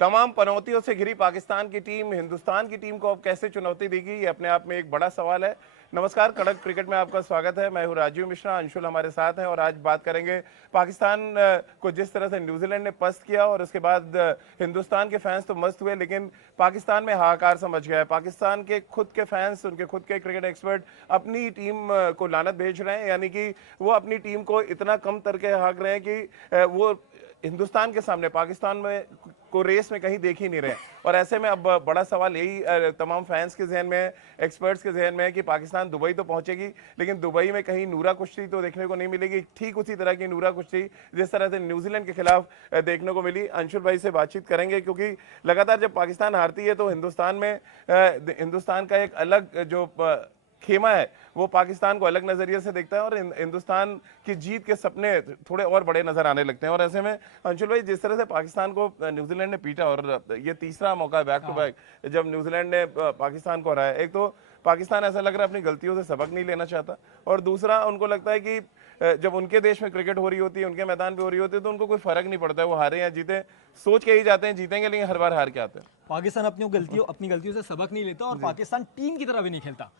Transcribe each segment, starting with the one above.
तमाम पनौतियों से घिरी पाकिस्तान की टीम हिंदुस्तान की टीम को अब कैसे चुनौती देगी, ये अपने आप में एक बड़ा सवाल है। नमस्कार, कड़क क्रिकेट में आपका स्वागत है। मैं हूं राजीव मिश्रा, अंशुल हमारे साथ हैं और आज बात करेंगे पाकिस्तान को जिस तरह से न्यूजीलैंड ने पस्त किया और उसके बाद हिंदुस्तान के फैंस तो मस्त हुए, लेकिन पाकिस्तान में हाहाकार समझ गया है। पाकिस्तान के खुद के फैंस, उनके खुद के क्रिकेट एक्सपर्ट अपनी टीम को लानत भेज रहे हैं, यानी कि वो अपनी टीम को इतना कम करके हाँक रहे हैं कि वो हिंदुस्तान के सामने पाकिस्तान में को रेस में कहीं देख ही नहीं रहे। और ऐसे में अब बड़ा सवाल यही तमाम फैंस के जहन में है, एक्सपर्ट्स के जहन में है कि पाकिस्तान दुबई तो पहुंचेगी, लेकिन दुबई में कहीं नूरा कुश्ती तो देखने को नहीं मिलेगी, ठीक उसी तरह की नूरा कुश्ती जिस तरह से न्यूजीलैंड के खिलाफ देखने को मिली। अंशुल भाई से बातचीत करेंगे, क्योंकि लगातार जब पाकिस्तान हारती है तो हिंदुस्तान का एक अलग जो खेमा है वो पाकिस्तान को अलग नजरिए से देखता है और हिंदुस्तान की जीत के सपने थोड़े और बड़े नजर आने लगते हैं। और ऐसे में अंशुल भाई, जिस तरह से पाकिस्तान को न्यूजीलैंड ने पीटा और ये तीसरा मौका बैक टू बैक जब न्यूजीलैंड ने पाकिस्तान को हराया, एक तो पाकिस्तान ऐसा लग रहा है अपनी गलतियों से सबक नहीं लेना चाहता, और दूसरा उनको लगता है कि जब उनके देश में क्रिकेट हो रही होती है, उनके मैदान पे हो रही होती है, तो उनको कोई फर्क नहीं पड़ता है वो हारे या जीते, सोच के ही जाते हैं जीतेंगे, लेकिन हर बार हार के आते हैं। पाकिस्तान अपनी गलतियों से सबक नहीं लेता और पाकिस्तान टीम की तरह भी नहीं खेलता।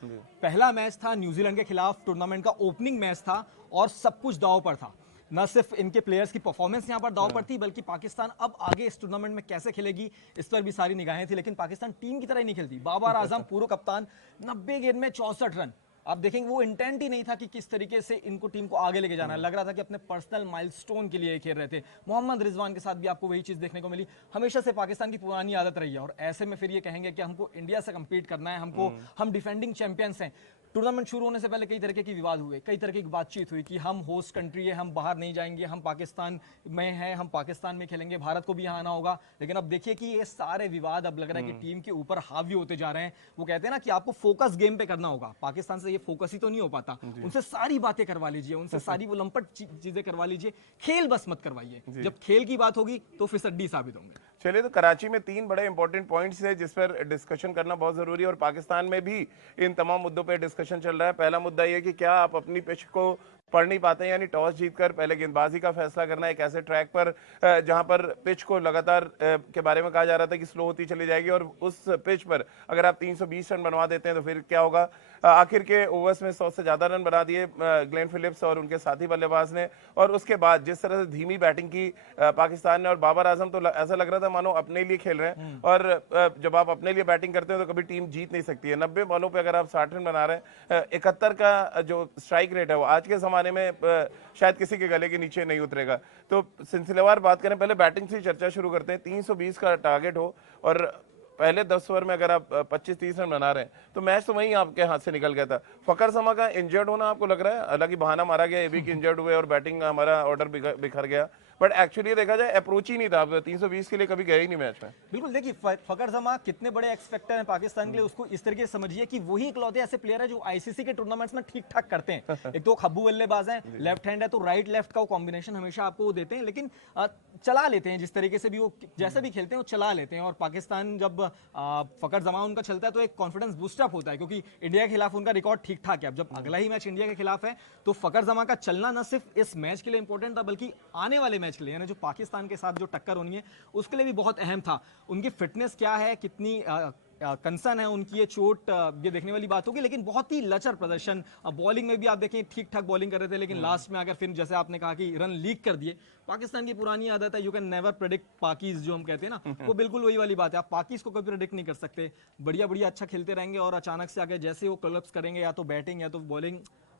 पहला मैच था न्यूजीलैंड के खिलाफ, टूर्नामेंट का ओपनिंग मैच था और सब कुछ दांव पर था। न सिर्फ इनके प्लेयर्स की परफॉर्मेंस यहां पर दांव पर थी, बल्कि पाकिस्तान अब आगे इस टूर्नामेंट में कैसे खेलेगी इस पर भी सारी निगाहें थी। लेकिन पाकिस्तान टीम की तरह ही नहीं खेलती। बाबर आजम पूर्व कप्तान, 90 गेंद में 64 रन। आप देखेंगे वो इंटेंट ही नहीं था कि किस तरीके से इनको टीम को आगे लेके जाना है। लग रहा था कि अपने पर्सनल माइलस्टोन के लिए खेल रहे थे। मोहम्मद रिजवान के साथ भी आपको वही चीज देखने को मिली। हमेशा से पाकिस्तान की पुरानी आदत रही है और ऐसे में फिर ये कहेंगे कि हमको इंडिया से कम्पीट करना है, हम डिफेंडिंग चैंपियंस हैं। टूर्नामेंट शुरू होने से पहले कई तरह के विवाद हुए, कई तरह की बातचीत हुई कि हम होस्ट कंट्री है, हम बाहर नहीं जाएंगे, हम पाकिस्तान में हैं, हम पाकिस्तान में खेलेंगे, भारत को भी यहाँ आना होगा। लेकिन अब देखिए कि ये सारे विवाद अब लग रहा है कि टीम के ऊपर हावी होते जा रहे हैं। वो कहते हैं ना कि आपको फोकस गेम पे करना होगा। पाकिस्तान से ये फोकस ही तो नहीं हो पाता। उनसे सारी बातें करवा लीजिए, उनसे सारी वो लंपट चीजें करवा लीजिए, खेल बस मत करवाइए। जब खेल की बात होगी तो फिर सड्डी साबित होंगे। चलिए, तो कराची में 3 बड़े इंपॉर्टेंट पॉइंट्स है जिस पर डिस्कशन करना बहुत जरूरी है और पाकिस्तान में भी इन तमाम मुद्दों पर डिस्कशन चल रहा है। पहला मुद्दा यह कि क्या आप अपनी पिच को पढ़ नहीं पाते हैं, यानी टॉस जीतकर पहले गेंदबाजी का फैसला करना एक ऐसे ट्रैक पर जहां पर पिच को लगातार के बारे में कहा जा रहा था कि स्लो होती चली जाएगी, और उस पिच पर अगर आप 320 रन बनवा देते हैं तो फिर क्या होगा। आखिर के ओवर्स में 100 से ज्यादा रन बना दिए ग्लेन फिलिप्स और उनके साथी बल्लेबाज ने, और उसके बाद जिस तरह से धीमी बैटिंग की पाकिस्तान ने, और बाबर आजम तो ऐसा लग रहा था मानो अपने लिए खेल रहे हैं। और जब आप अपने लिए बैटिंग करते हैं तो कभी टीम जीत नहीं सकती है। 90 बॉलों पे अगर आप 60 रन बना रहे हैं, 71 का जो स्ट्राइक रेट है वो आज के जमाने में शायद किसी के गले के नीचे नहीं उतरेगा। तो सिलसिलेवार बात करें, पहले बैटिंग से चर्चा शुरू करते हैं। 320 का टारगेट हो और पहले 10 ओवर में अगर आप 25-30 रन बना रहे हैं तो मैच तो वहीं आपके हाथ से निकल गया था। फकर समा का इंजर्ड होना आपको लग रहा है? हालांकि बहाना मारा गया ये भी कि इंजर्ड हुए और बैटिंग हमारा ऑर्डर बिखर गया, बट एक्चुअली देखा जाए अप्रोच ही नहीं था। 320 के लिए कभी गए ही नहीं मैच में। बिल्कुल, देखिए फकर जमा कितने बड़े एक्सपेक्टर हैं पाकिस्तान के लिए, उसको इस तरीके से समझिए कि वही इकलौते ऐसे प्लेयर है जो आईसीसी के टूर्नामेंट्स में ठीक ठाक करते हैं। एक तो खब्बू बल्लेबाज हैं, लेफ्ट हैंड है तो राइट लेफ्ट का वो कॉम्बिनेशन हमेशा आपको वो देते हैं, लेकिन चला लेते हैं जिस तरीके से भी वो जैसे भी खेलते हैं वो चला लेते हैं। और पाकिस्तान जब फकर जमा उनका चलता है तो एक कॉन्फिडेंस बूस्टअप होता है, क्योंकि इंडिया के खिलाफ उनका रिकॉर्ड ठीक ठाक है। अब जब अगला ही मैच इंडिया के खिलाफ है तो फकर जमा का चलना न सिर्फ इस मैच के लिए इंपॉर्टेंट था, बल्कि आने वाले मैच के लिए, यानी जो पाकिस्तान के साथ जो टक्कर होनी है उसके लिए भी बहुत अहम था। उनकी फिटनेस क्या है, कितनी कंसर्न है उनकी, ये चोट ये देखने वाली बात होगी। लेकिन बहुत ही लचर प्रदर्शन, बॉलिंग में भी आप देखें ठीक ठाक बॉलिंग कर रहे थे, लेकिन लास्ट में आकर फिर जैसे आपने कहा कि रन लीक कर दिए। पाकिस्तान की पुरानी आदत है, यू कैन नेवर प्रेडिक्ट पाकिस, जो हम कहते हैं ना, वो बिल्कुल वही वाली बात है। आप पाकिस को कभी प्रेडिक्ट नहीं कर सकते। बढ़िया बढ़िया अच्छा खेलते रहेंगे और अचानक से आगे जैसे वो कोलैप्स करेंगे, या तो बैटिंग या तो बॉलिंग,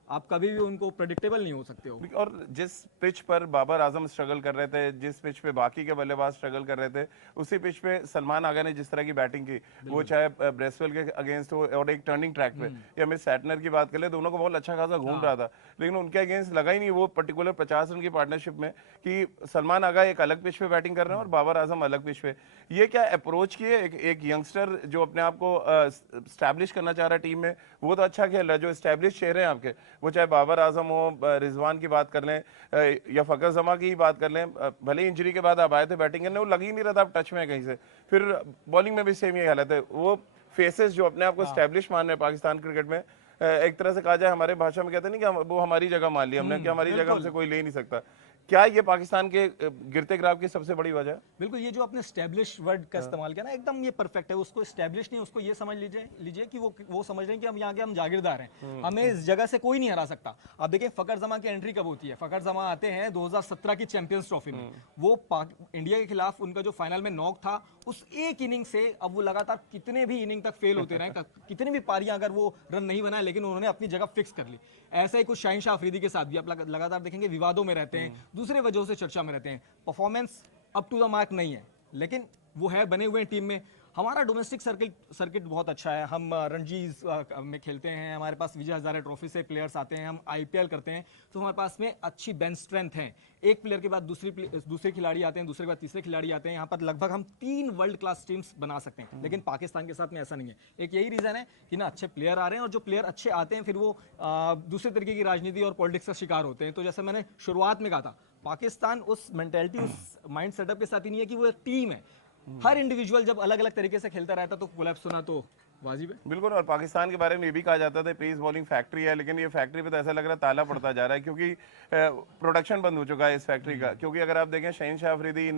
आप कभी भी उनको प्रेडिक्टेबल नहीं हो सकते हो। और जिस पिच पर बाबर आजम स्ट्रगल कर रहे थे, जिस पिच पे बाकी के बल्लेबाज स्ट्रगल कर रहे थे, उसी पिच पे सलमान आगा ने जिस तरह की बैटिंग की, वो चाहे ब्रेसवेल के अगेंस्ट हो और एक टर्निंग ट्रैक पे, या मिस सैटनर की बात कर ले, दोनों को बहुत अच्छा खासा घूम रहा था, लेकिन उनके अगेंस्ट लगा ही नहीं वो पर्टिकुलर 50 रन की पार्टनरशिप में कि सलमान आगा एक अलग पिच पे बैटिंग कर रहे हैं और बाबर आजम अलग पिच पे। ये क्या अप्रोच की है? एक यंगस्टर जो अपने आप को स्टैब्लिश करना चाह रहा है टीम में, वो तो अच्छा खेल रहा है। जो स्टैब्लिश चेहरे हैं आपके, वो चाहे बाबर आजम हो, रिजवान की बात कर लें या फकर जमा की ही बात कर लें, भले ही इंजरी के बाद आप आए थे बैटिंग करने, वो लग ही नहीं रहा था आप टच में कहीं से। फिर बॉलिंग में भी सेम ही हालत है। वो फेसेस जो अपने आप को स्टैब्लिश मान रहे हैं पाकिस्तान क्रिकेट में, एक तरह से कहा जाए हमारे भाषा में कहते नहीं कि वो हमारी जगह मान ली हमने, कि हमारी जगह हमसे कोई ले नहीं सकता। क्या ये पाकिस्तान के गिरते ग्राफ की सबसे बड़ी वजह है? बिल्कुल, ये जो आपने स्टैब्लिश वर्ड का इस्तेमाल किया ना, एकदम ये परफेक्ट है। उसको स्टैब्लिश नहीं, उसको ये समझ लीजिए कि वो समझ रहे हैं कि हम यहाँ के हम जागीरदार हैं, हमें इस जगह से कोई नहीं हरा सकता। अब देखिए फकर जमा की एंट्री कब होती है? फकर जमा आते हैं 2017 की चैंपियंस ट्रॉफी में। वो इंडिया के खिलाफ उनका जो फाइनल में नॉक था, उस एक इनिंग से अब वो लगातार कितने भी इनिंग तक फेल होते रहे, कितनी भी पारियां अगर वो रन नहीं बनाए, लेकिन उन्होंने अपनी जगह फिक्स कर ली। ऐसा ही कुछ शाहीन शाह अफरीदी के साथ भी आप लगातार देखेंगे विवादों में रहते हैं, दूसरे वजहों से चर्चा में रहते हैं, performance up to the mark नहीं है, लेकिन वो है बने हुए टीम में। हमारा डोमेस्टिक सर्किट बहुत अच्छा है, हम रणजी में खेलते हैं, हमारे पास विजय हजारे ट्रॉफी से प्लेयर्स आते हैं, हम आईपीएल करते हैं, तो हमारे पास में अच्छी बेंच स्ट्रेंथ है। एक प्लेयर के बाद दूसरे खिलाड़ी आते हैं, दूसरे के बाद तीसरे खिलाड़ी आते हैं, यहाँ पर लगभग हम 3 वर्ल्ड क्लास टीम्स बना सकते हैं। लेकिन पाकिस्तान के साथ में ऐसा नहीं है। एक यही रीजन है कि ना अच्छे प्लेयर आ रहे हैं, और जो प्लेयर अच्छे आते हैं फिर वो दूसरे तरीके की राजनीति और पॉलिटिक्स का शिकार होते हैं। तो जैसे मैंने शुरुआत में कहा था, पाकिस्तान उस मेंटेलिटी, उस माइंड सेटअप के साथ ही नहीं है कि वो एक टीम है। हर इंडिविजुअल जब अलग अलग तरीके से खेलता रहता तो कोलैप्स होना तो वाजिब है। बिल्कुल। और पाकिस्तान के बारे में ये भी कहा जाता था पेस बॉलिंग फैक्ट्री है, लेकिन ये फैक्ट्री पे तो ऐसा लग रहा है ताला पड़ता जा रहा है, क्योंकि प्रोडक्शन बंद हो चुका है इस फैक्ट्री का। क्योंकि अगर आप देखें शाहीन शाह अफरीदी,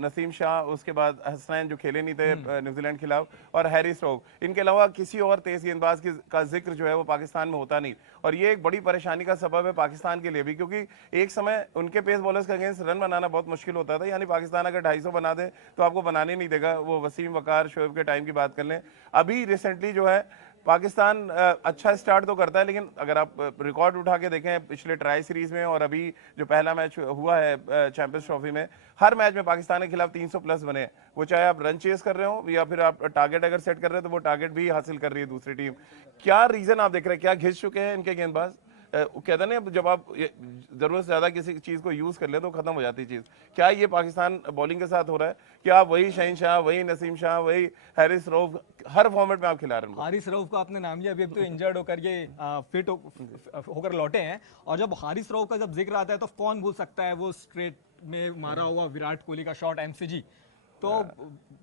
नसीम शाह, उसके बाद हसनैन जो खेले नहीं थे न्यूजीलैंड के खिलाफ, और हैरिस रऊफ, इनके अलावा किसी और तेज गेंदबाज का जिक्र जो है वो पाकिस्तान में होता नहीं। और ये एक बड़ी परेशानी का सबब है पाकिस्तान के लिए भी, क्योंकि एक समय उनके पेस बॉलर्स के अगेंस्ट रन बनाना बहुत मुश्किल होता था। यानी पाकिस्तान अगर 250 बना दे तो आपको बनाने नहीं देगा। वो वसीम, वकार, शोएब के टाइम की बात कर लें। अभी रिसेंटली जो है पाकिस्तान अच्छा स्टार्ट तो करता है, लेकिन अगर आप रिकॉर्ड उठा के देखें पिछले ट्राई सीरीज में और अभी जो पहला मैच हुआ है चैंपियंस ट्रॉफी में, हर मैच में पाकिस्तान के खिलाफ 300 प्लस बने। वो चाहे आप रन चेस कर रहे हो या फिर आप टारगेट अगर सेट कर रहे हो, तो वो टारगेट भी हासिल कर रही है दूसरी टीम। क्या रीजन आप देख रहे हैं? क्या घिस चुके हैं इनके गेंदबाज? कहते ना, जब आप जरूरत से ज्यादा किसी चीज को यूज कर ले तो खत्म हो जाती है चीज। क्या ये पाकिस्तान बॉलिंग के साथ हो रहा है? क्या आप वही शाहीन शाह, वही नसीम शाह, वही हैरिस रऊफ हर फॉर्मेट में आप खिला रहे हैं? हारिस रऊफ का आपने नाम लिया, अभी तो इंजर्ड होकर ये फिट होकर लौटे हैं। और जब हारिस रऊफ का जब जिक्र आता है तो कौन भूल सकता है वो स्ट्रेट में मारा हुआ विराट कोहली का शॉट एमसीजी। तो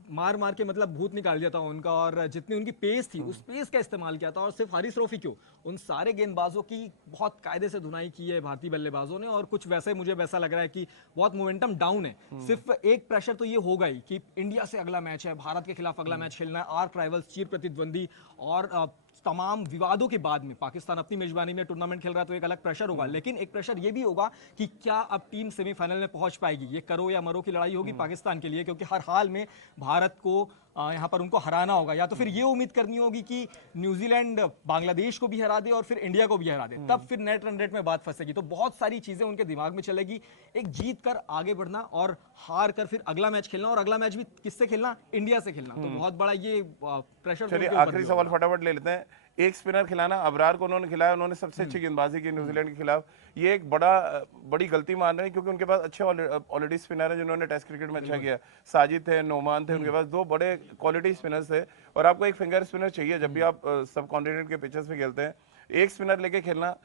मार मार के मतलब भूत निकाल दिया था उनका, और जितनी उनकी पेस थी उस पेस का इस्तेमाल किया था। और सिर्फ हारिस रऊफ ही क्यों, उन सारे गेंदबाजों की बहुत कायदे से धुनाई की है भारतीय बल्लेबाजों ने। और कुछ वैसे मुझे वैसा लग रहा है कि बहुत मोमेंटम डाउन है। सिर्फ एक प्रेशर तो ये होगा ही कि इंडिया से अगला मैच है, भारत के खिलाफ अगला मैच खेलना है, आर्क राइवल्स, चिर प्रतिद्वंदी, और तमाम विवादों के बाद में पाकिस्तान अपनी मेजबानी में टूर्नामेंट खेल रहा है, तो एक अलग प्रेशर होगा। लेकिन एक प्रेशर ये भी होगा कि क्या अब टीम सेमीफाइनल में पहुंच पाएगी। ये करो या मरो की लड़ाई होगी पाकिस्तान के लिए, क्योंकि हर हाल में भारत को यहाँ पर उनको हराना होगा, या तो फिर ये उम्मीद करनी होगी कि न्यूजीलैंड बांग्लादेश को भी हरा दे और फिर इंडिया को भी हरा दे, तब फिर नेट रन रेट में बात फंसेगी। तो बहुत सारी चीजें उनके दिमाग में चलेगी। एक जीत कर आगे बढ़ना और हार कर फिर अगला मैच खेलना, और अगला मैच भी किससे खेलना? इंडिया से खेलना। तो बहुत बड़ा ये प्रेशर। चलिए आखिरी सवाल फटाफट ले लेते हैं। एक स्पिनर खिलाना, अबरार को उन्होंने खिलाया, उन्होंने सबसे अच्छी गेंदबाजी की न्यूजीलैंड के खिलाफ। ये एक बड़ी गलती मान रहे हैं, क्योंकि उनके पास अच्छे ऑलरेडी स्पिनर हैं जिन्होंने टेस्ट क्रिकेट में अच्छा किया। साजिद थे, नोमान थे, उनके पास 2 बड़े क्वालिटी स्पिनर्स थे। और आपको एक फिंगर स्पिनर चाहिए जब भी आप सब कॉन्टिनेंट के पिचेस पे खेलते हैं। एक स्पिनर लेके खेलना,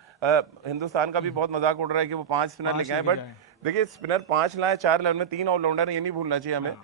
हिंदुस्तान का भी बहुत मजाक उड़ रहा है कि वो 5 स्पिनर लेके आए, बट देखिए स्पिनर 5 लाए, 4 लाए, 3 ऑलराउंडर है, ये नहीं भूलना चाहिए हमें।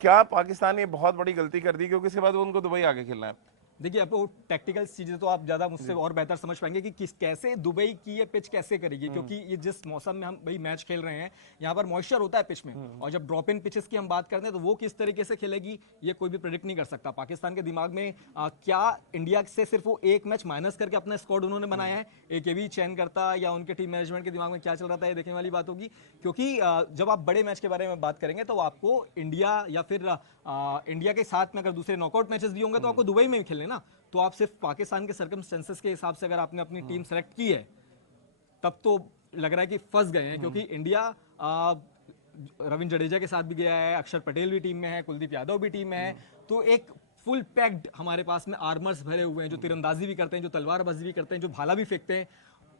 क्या पाकिस्तान ने बहुत बड़ी गलती कर दी, क्योंकि इसके बाद उनको दुबई आगे खेलना है? देखिए, आपको टेक्निकल चीजें तो आप ज्यादा मुझसे और बेहतर समझ पाएंगे कि कैसे दुबई की ये पिच कैसे करेगी, क्योंकि ये जिस मौसम में हम भाई मैच खेल रहे हैं, यहाँ पर मॉइस्चर होता है पिच में, और जब ड्रॉप इन पिचेस की हम बात करते हैं तो वो किस तरीके से खेलेगी ये कोई भी प्रेडिक्ट नहीं कर सकता। पाकिस्तान के दिमाग में क्या इंडिया से सिर्फ वो एक मैच माइनस करके अपना स्क्वाड उन्होंने बनाया है, एक ये भी चयन करता, या उनके टीम मैनेजमेंट के दिमाग में क्या चल रहा था, ये देखने वाली बात होगी। क्योंकि जब आप बड़े मैच के बारे में बात करेंगे तो आपको इंडिया या फिर इंडिया के साथ में अगर दूसरे नॉकआउट मैचेस भी होंगे तो आपको दुबई में ही खेलने ना। तो आप सिर्फ पाकिस्तान के सर्कमस्टेंसेस के हिसाब से अगर आपने अपनी टीम सेलेक्ट की है, तब तो लग रहा है कि फंस गए हैं। क्योंकि इंडिया रविंद्र जडेजा के साथ भी गया है, अक्षर पटेल भी टीम में है, कुलदीप यादव भी टीम में है। तो एक फुल पैक्ड हमारे पास में आर्मर्स भरे हुए हैं, जो तीरंदाजी भी करते हैं, जो तलवारबाजी भी करते हैं, जो भाला भी फेंकते हैं।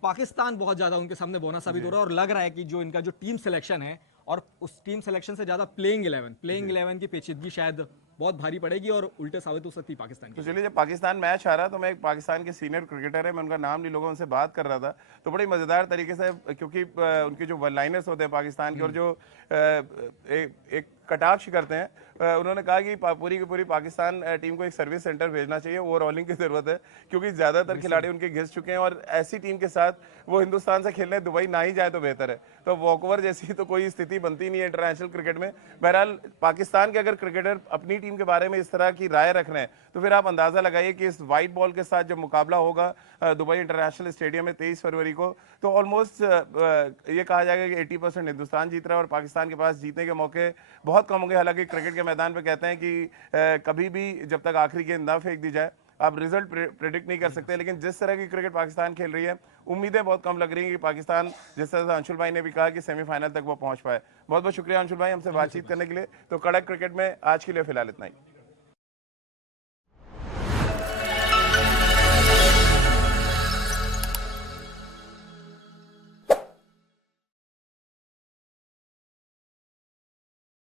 पाकिस्तान बहुत ज्यादा उनके सामने बोना साबित हो रहा है, और लग रहा है कि जो इनका जो टीम सिलेक्शन है, और उस टीम सिलेक्शन से ज्यादा प्लेइंग 11 की पेचीदगी शायद बहुत भारी पड़ेगी और उल्टे साबित हो सकती है पाकिस्तान की। तो चलिए, जब पाकिस्तान मैच हारा तो मैं एक पाकिस्तान के सीनियर क्रिकेटर है, मैं उनका नाम नहीं लूंगा, उनसे बात कर रहा था, तो बड़ी मजेदार तरीके से, क्योंकि उनके जो वन लाइनर्स होते हैं पाकिस्तान के, और जो एक कटाक्ष करते हैं। उन्होंने कहा कि पूरी की पूरी पाकिस्तान टीम को एक सर्विस सेंटर भेजना चाहिए, ओवरऑलिंग की जरूरत है, क्योंकि ज्यादातर खिलाड़ी उनके घिस चुके हैं और ऐसी टीम के साथ वो हिंदुस्तान से खेलने दुबई ना ही जाए तो बेहतर है। तो वॉकओवर जैसी तो कोई स्थिति बनती नहीं है इंटरनेशनल क्रिकेट में। बहरहाल पाकिस्तान के अगर क्रिकेटर अपनी टीम के बारे में इस तरह की राय रख रहे हैं तो फिर आप अंदाजा लगाइए कि इस व्हाइट बॉल के साथ जब मुकाबला होगा दुबई इंटरनेशनल स्टेडियम में 23 फरवरी को, तो ऑलमोस्ट ये कहा जाएगा कि 80% हिंदुस्तान जीत रहा है और पाकिस्तान के पास जीतने के मौके बहुत कम होंगे। हालांकि क्रिकेट के मैदान पे कहते हैं कि कभी भी जब तक आखिरी गेंद ना फेंक दी जाए आप रिजल्ट प्रेडिक्ट नहीं कर सकते, लेकिन जिस तरह की क्रिकेट पाकिस्तान खेल रही है उम्मीदें बहुत कम लग रही हैं कि पाकिस्तान, जिस तरह से अंशुल भाई ने भी कहा, कि सेमीफाइनल तक वो पहुंच पाए। बहुत बहुत शुक्रिया अंशुल भाई हमसे बातचीत करने के लिए। तो कड़क क्रिकेट में आज के लिए फिलहाल इतना ही।